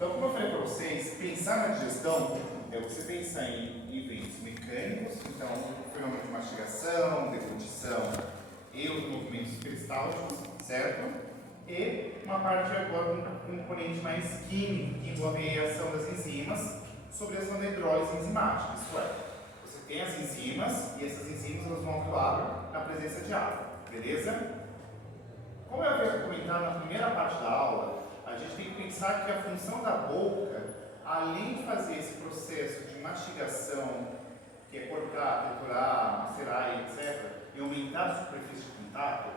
Então, como eu falei para vocês, pensar na digestão é você pensar em eventos mecânicos, então, fenômeno de mastigação, deglutição e os movimentos peristálticos, certo? E uma parte agora, um componente mais químico, que envolve a ação das enzimas sobre a ação da hidrólise enzimática, isto é, você tem as enzimas e essas enzimas elas vão atuar na presença de água, beleza? Como eu havia comentado na primeira parte da aula, a gente tem que pensar que a função da boca, além de fazer esse processo de mastigação, que é cortar, triturar, macerar, etc., e aumentar a superfície de contato,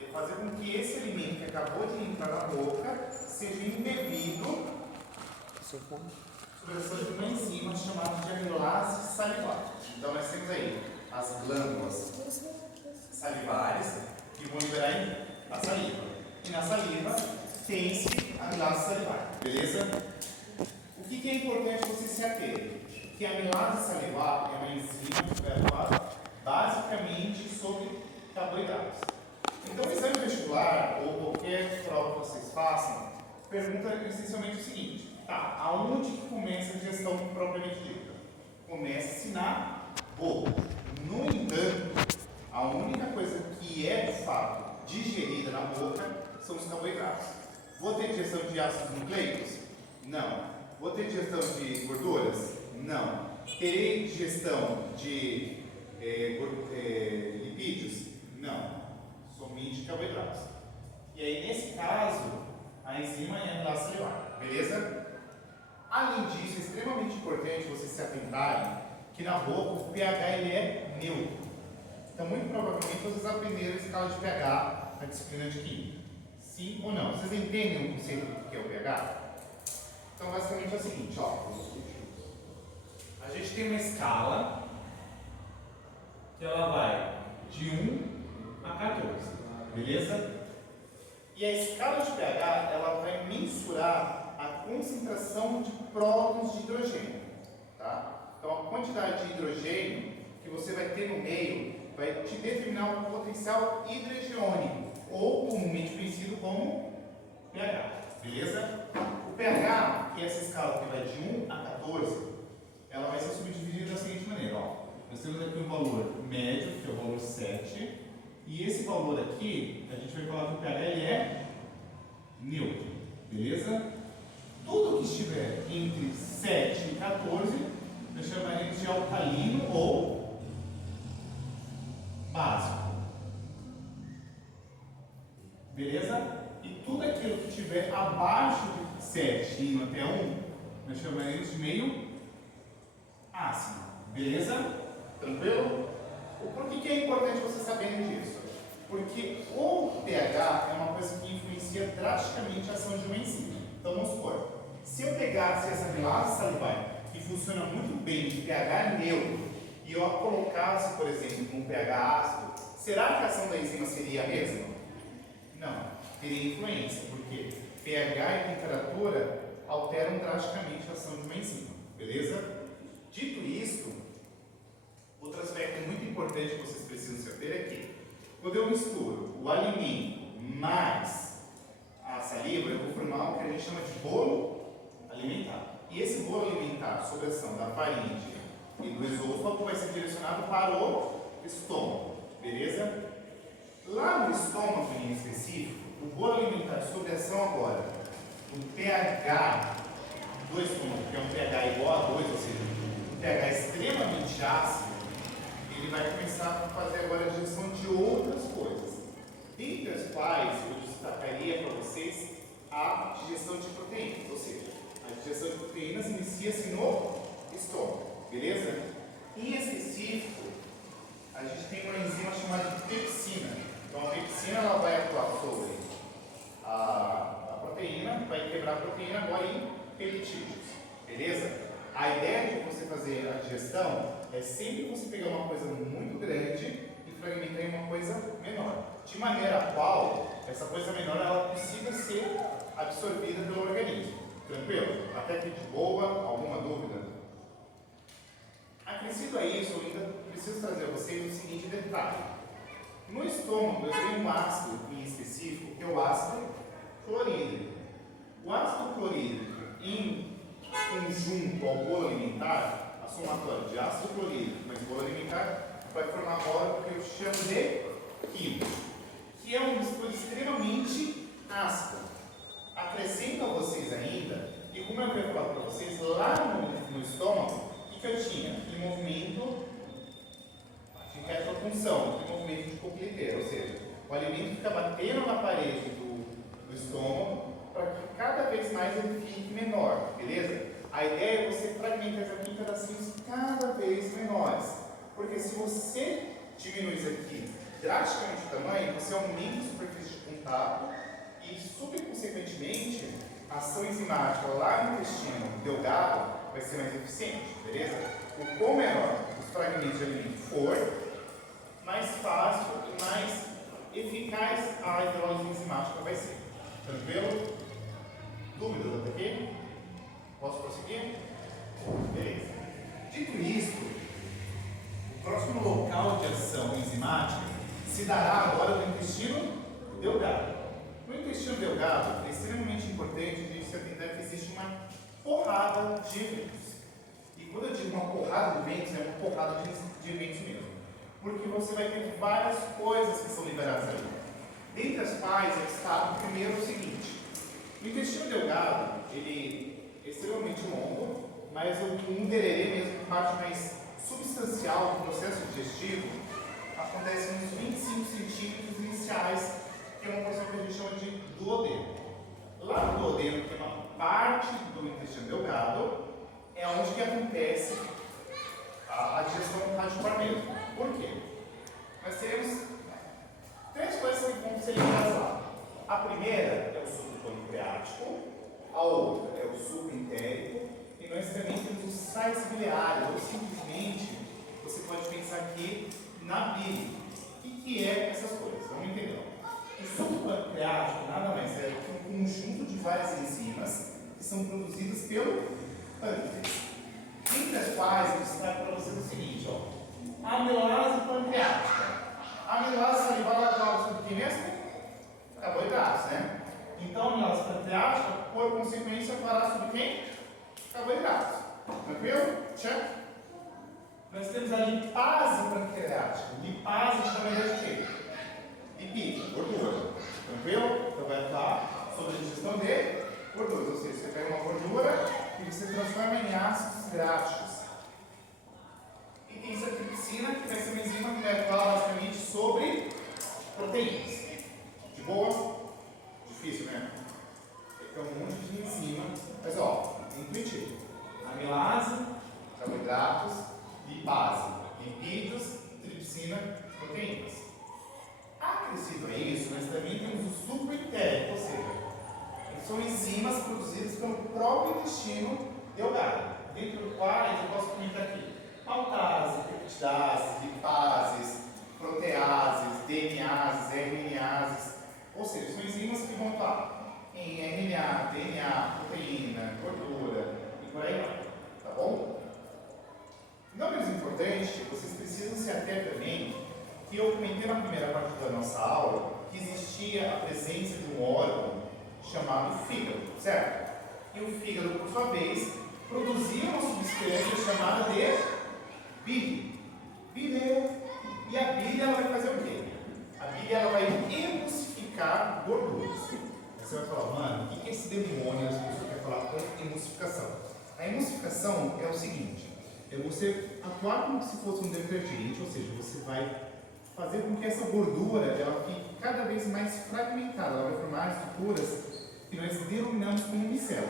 é fazer com que esse alimento que acabou de entrar na boca seja embebido sobre a ação de uma enzima chamada de amilase salivar. Então nós temos aí as glândulas salivares que vão liberar a saliva. E na saliva tem-se a amilase salivar, beleza? O que é importante você se ater? Que a amilase salivar é uma enzima que vai atuar basicamente sobre carboidratos. Então, o exame vestibular, ou qualquer prova que vocês façam, pergunta essencialmente o seguinte: tá, aonde que começa a digestão propriamente dita? Começa-se na boca. No entanto, a única coisa que é de fato digerida na boca são os carboidratos. Vou ter digestão de ácidos nucleicos? Não. Vou ter digestão de gorduras? Não. Terei digestão de lipídios? Não. Somente carboidratos. E aí, nesse caso, a enzima é a amilase salivar, beleza? Além disso, é extremamente importante vocês se atentarem que na boca o pH ele é neutro. Então, muito provavelmente, vocês aprenderam a escala de pH na disciplina de química. Sim ou não? Vocês entendem o conceito do que é o pH? Então, basicamente é o seguinte, ó. A gente tem uma escala que ela vai de 1 a 14, beleza? E a escala de pH, ela vai mensurar a concentração de prótons de hidrogênio, tá? Então, a quantidade de hidrogênio que você vai ter no meio vai te determinar o potencial hidrogeônico, ou comumente conhecido como pH, beleza? O pH, que é essa escala que vai de 1 a 14, ela vai ser subdividida da seguinte maneira, ó. Nós temos aqui um valor médio, que é o valor 7, e esse valor aqui, a gente vai falar que o pH ele é neutro, beleza? Tudo que estiver entre 7 e 14, nós chamaremos de alcalino ou básico, beleza? E tudo aquilo que estiver abaixo de 7 e indo até 1, nós chamaremos de meio ácido, beleza? Tranquilo? Por que é importante vocês saberem disso? Porque o pH é uma coisa que influencia drasticamente a ação de uma enzima. Então vamos supor, se eu pegasse essa amilase salivar, que funciona muito bem de pH neutro, e eu a colocasse, por exemplo, num pH ácido, será que a ação da enzima seria a mesma? Não, teria influência, porque pH e temperatura alteram drasticamente a ação de uma enzima, beleza? Dito isso, outro aspecto muito importante que vocês precisam saber é que, quando eu misturo o alimento mais a saliva, eu vou formar o que a gente chama de bolo alimentar. E esse bolo alimentar, sob a ação da faringe e do esôfago, vai ser direcionado para o estômago, beleza? Lá no estômago, em específico, o bolo alimentar, sob a ação agora do pH do estômago, que é um pH igual a 2, ou seja, um pH extremamente ácido, ele vai começar a fazer agora a digestão de outras coisas, dentre as quais eu destacaria para vocês a digestão de proteínas, ou seja, a digestão de proteínas inicia-se no estômago, beleza? Em específico, a gente tem uma enzima chamada de pepsina. Então a pepsina ela vai atuar sobre a proteína, vai quebrar a proteína agora em peptídeos, beleza? A ideia de você fazer a digestão é sempre você pegar uma coisa muito grande e fragmentar em uma coisa menor, de maneira a qual essa coisa menor ela consiga ser absorvida pelo organismo. Tranquilo? Até aqui de boa, alguma dúvida? Acrescido a isso, eu ainda preciso trazer a vocês o seguinte detalhe. No estômago, eu tenho um ácido em específico, que é o ácido clorídrico. O ácido clorídrico, em conjunto ao bolo alimentar, a somatória de ácido clorídrico mais bolo alimentar vai formar agora o que eu chamo de quimo, que é uma mistura extremamente ácida. Acrescento a vocês ainda, e como eu havia falado para vocês, lá no estômago, o que eu tinha? Aquele movimento de retrofunção, aquele movimento de coquetelho, ou seja, o alimento fica batendo na parede do estômago para que cada vez mais ele fique menor, beleza? A ideia é você fragmentar isso aqui em pedacinhos cada vez menores, porque se você diminui isso aqui drasticamente o tamanho, você aumenta a superfície de contato e, subsequentemente, a ação enzimática lá no intestino delgado vai ser mais eficiente, beleza? O quão menor os fragmentos de alimento for, mais fácil e mais eficaz a hidrólise enzimática vai ser. Tranquilo? Dúvidas até aqui? Posso prosseguir? Beleza. Dito isto, o próximo local de ação enzimática se dará agora no intestino delgado. No intestino delgado é extremamente importante de se atentar que existe uma porrada de eventos. E quando eu digo uma porrada de eventos, é uma porrada de eventos mesmo. Porque você vai ter várias coisas que são liberadas ali. Dentre as quais é está o primeiro o seguinte: o intestino delgado, ele é extremamente longo, mas um dererê mesmo, parte mais substancial do processo digestivo, acontece nos 25 centímetros iniciais, que é uma porção que a gente chama de duodeno. Lá no duodeno, que é uma parte do intestino delgado, é onde que acontece a digestão radicular mesmo. Por quê? Nós temos três coisas que vão ser ligadas lá. A primeira é o suco pancreático, a outra é o suco entérico, e nós também temos os sais biliares, ou simplesmente você pode pensar aqui na bile. O que é essas coisas? Vamos entender. O suco pancreático nada mais é que um conjunto de várias enzimas que são produzidas pelo pâncreas. Entre as quais eu destaco para vocês o seguinte, ó. Amilase pancreática. A amilase salival atual sobre o que mesmo? Carboidratos, né? Então, a amilase pancreática, por consequência, fará sobre quem? Carboidratos. Tranquilo? Check? Nós temos a lipase pancreática. Lipase chama de quê? Lipídio, gordura. Tranquilo? Então vai atuar sobre a digestão de gorduras. Ou seja, você pega uma gordura e você transforma em ácidos graxos. E tem essa tripsina, que vai ser uma enzima que vai atuar basicamente sobre proteínas. De boa? Difícil, né? É um monte de enzima. Mas ó, é intuitivo. Amilase, carboidratos, lipase, lipídios, tripsina, proteínas. Acrescido a isso, nós também temos o suco entérico, ou seja, são enzimas produzidas pelo próprio intestino delgado, dentro do qual eu posso comentar aqui maltase, peptidases, lipases, proteases, DNases, RNases, ou seja, são enzimas que vão atuar em RNA, DNA, proteína, gordura e por aí vai, tá bom? Não menos importante, vocês precisam se ater também que eu comentei na primeira parte da nossa aula que existia a presença de um órgão chamado fígado, certo? E o fígado, por sua vez, produzia uma substância chamada de bile. E a bile ela vai fazer o quê? A bile ela vai emulsificar gorduras. Aí você vai falar, mano, o que é esse demônio que você quer falar com emulsificação? A emulsificação é o seguinte: é você atuar como se fosse um detergente, ou seja, você vai fazer com que essa gordura ela fique cada vez mais fragmentada, ela vai formar estruturas que nós denominamos como micelas.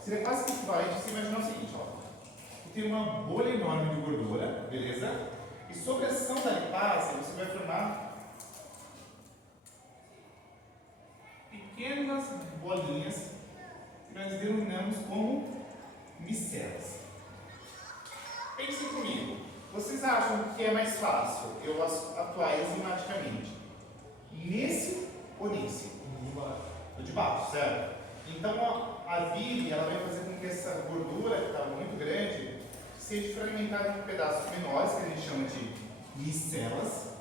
Seria quase que equivalente a você imaginar o seguinte, ó. Tem uma bolha enorme de gordura, beleza? E sob a ação da lipase, você vai formar pequenas bolinhas que nós denominamos como micelas. Pensem comigo. Vocês acham que é mais fácil eu atuar enzimaticamente nesse ou nesse? O de baixo, certo? Então a bile ela vai fazer com que essa gordura que está muito grande seja fragmentada em pedaços menores, que a gente chama de micelas,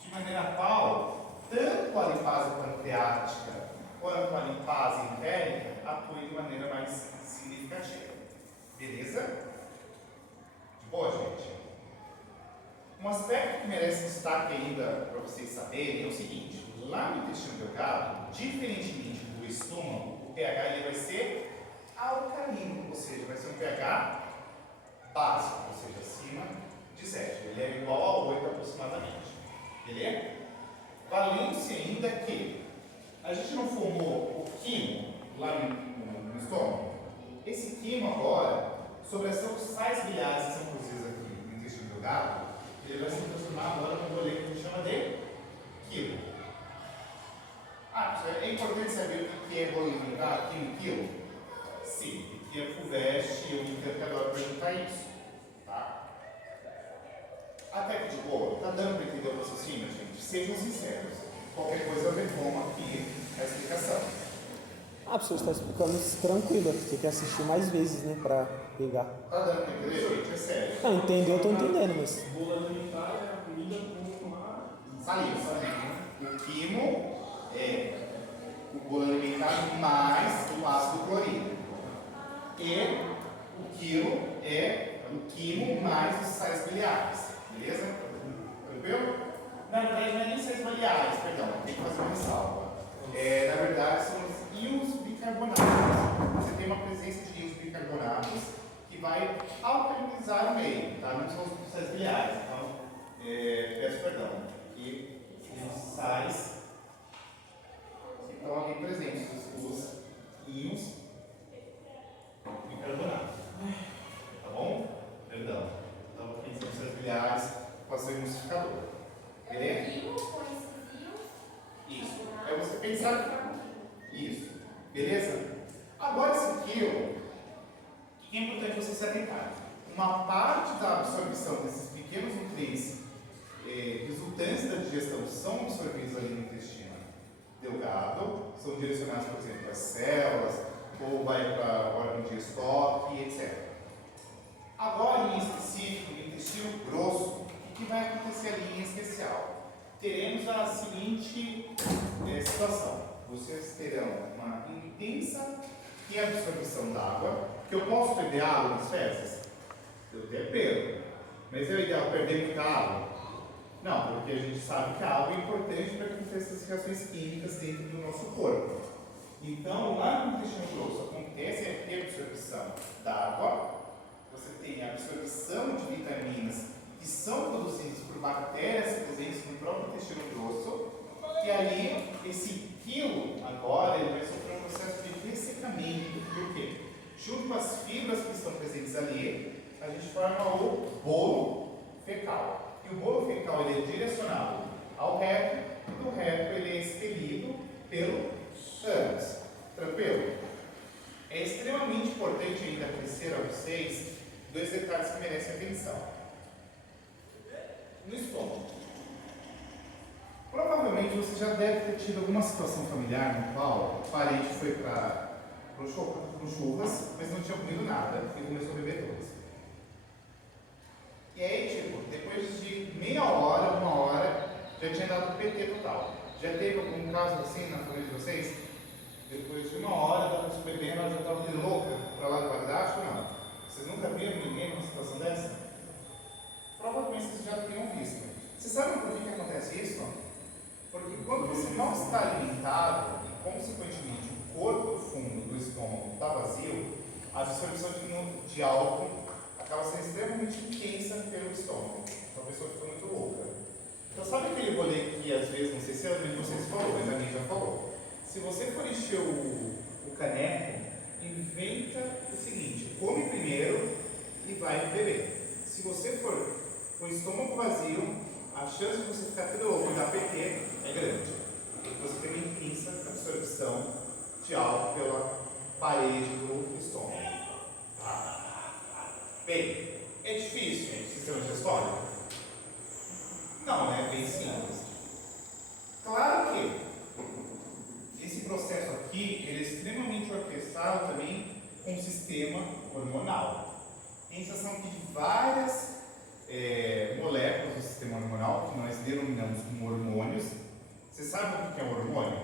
de maneira qual tanto a lipase pancreática quanto a lipase entérica atue de maneira mais significativa. Beleza? De boa, gente? Um aspecto que merece destaque ainda para vocês saberem é o seguinte: lá no intestino delgado, diferentemente do estômago, o pH ele vai ser alcalino, ou seja, vai ser um pH básico, ou seja, acima de 7. Ele é igual a 8 aproximadamente. Beleza? Valendo-se ainda que a gente não formou o quimo lá no estômago. Esse quimo agora, sobre as sais biliares que são produzidas aqui no intestino delgado, ele vai se transformar agora num rolê que a gente chama de quilo. É importante saber o que é rolê alimentar aqui no quilo? Sim, porque a FUVEST e o Inter que adora perguntar isso. Tá? Até que de boa, tá dando para entender o raciocínio, gente? Sejam sinceros. Qualquer coisa eu retomo aqui a explicação. A pessoa está explicando tranquilo, você tem que assistir mais vezes, né, para pegar. Tá dando para entender, gente? É sério. Não, entender eu tô entendendo, mas... Bula alimentar é a comida com a Saliva. O quimo é o bolo alimentar mais o ácido clorídrico. E o quilo é o quimo mais os sais biliares. Beleza? Tranquilo? Na verdade, não é nem sais biliares, perdão, tem que fazer uma ressalva. Na verdade, são os íons bicarbonatos. Você tem uma presença de íons bicarbonatos que vai alcalinizar o meio, tá? Não são os sais biliares. Então, peço perdão. E os sais que estão ali presentes, os íons bicarbonato. Tá bom? Perdão. Estava pensando nos sais biliares com o emulsificador. Beleza? Isso. É você pensar. Isso. Beleza? Agora esse quilo, o que é importante você se atentar? Uma parte da absorção desses pequenos nutrientes resultantes da digestão são absorvidos ali no intestino delgado, são direcionados, por exemplo, para as células, ou vai para o órgão de estoque, etc. Agora, em específico, no intestino grosso, o que vai acontecer ali em especial? Teremos a seguinte situação. Vocês terão uma intensa reabsorção d'água, que eu posso perder água nas fezes? Eu até perco. Mas é ideal perder muita água? Não, porque a gente sabe que a água é importante para que aconteçam essas reações químicas dentro do nosso corpo. Então, lá no intestino grosso acontece a reabsorção da água, você tem a absorção de vitaminas que são produzidas por bactérias presentes no próprio intestino grosso, e ali, esse quilo, agora, ele vai sofrer um processo de ressecamento. Por quê? Junto com as fibras que estão presentes ali, a gente forma o bolo fecal. E o bolo fecal ele é direcionado ao reto, e do reto ele é expelido pelo ânus. Tranquilo? É extremamente importante ainda conhecer a vocês dois detalhes que merecem atenção. No estômago. Provavelmente você já deve ter tido alguma situação familiar no qual o parente foi para churras, mas não tinha comido nada e começou a beber todas. E aí, tipo, depois de meia hora, uma hora, já tinha dado PT total. Já teve algum caso assim na família de vocês? Depois de uma hora, da pessoa bebendo, ela já estava de louca para lá do guarda-chuva ou não? Vocês nunca viram ninguém numa situação dessa? Provavelmente vocês já tenham visto. Vocês sabem por que acontece isso? Porque quando você não está alimentado e, consequentemente, o corpo fundo do estômago está vazio, a absorção de álcool acaba sendo extremamente intensa pelo estômago. Então a pessoa fica muito louca. Então sabe aquele rolê que às vezes, não sei se alguém de vocês falou, mas a minha já falou. Se você for encher o caneco, inventa o seguinte: come primeiro e vai beber. Se você for com o estômago vazio, a chance de você ficar tudo louco e dar PT é grande. Porque você tem uma intensa absorção de álcool pela parede do estômago. Tá? Bem, é difícil o sistema digestório? Não, é bem simples. Claro que esse processo aqui ele é extremamente orquestrado também com o sistema hormonal. Tem sensação aqui de várias moléculas do sistema hormonal, que nós denominamos como hormônios. Você sabe o que é um hormônio?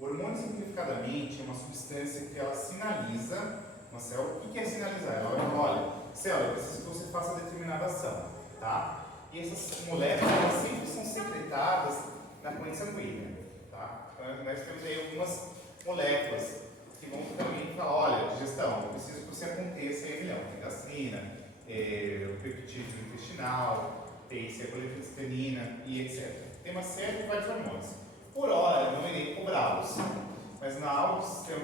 O hormônio, simplificadamente, é uma substância que ela sinaliza uma célula. O que é sinalizar? Ela vai falar, olha, célula, eu preciso que você faça determinada ação, tá? E essas moléculas, elas sempre são secretadas na corrente sanguínea, tá? Então, nós temos aí algumas moléculas que vão também falar, olha, digestão, eu preciso que você aconteça em milhão. Tem gastrina, o peptídeo intestinal, tem cebolefestanina e etc. Tem uma série de vários hormônios. Por hora, eu não irei cobrá-los, mas na aula do sistema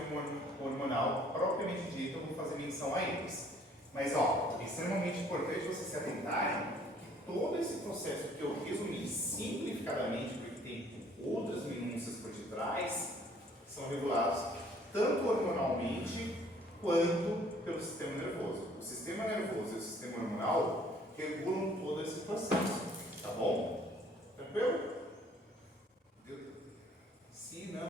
hormonal, propriamente dito, eu vou fazer menção a eles. Mas, ó, é extremamente importante vocês se atentarem que todo esse processo que eu resumi simplificadamente, porque tem outras minúcias por detrás, são regulados tanto hormonalmente quanto pelo sistema nervoso. O sistema nervoso e o sistema hormonal regulam todo esse processo, tá bom? Tranquilo?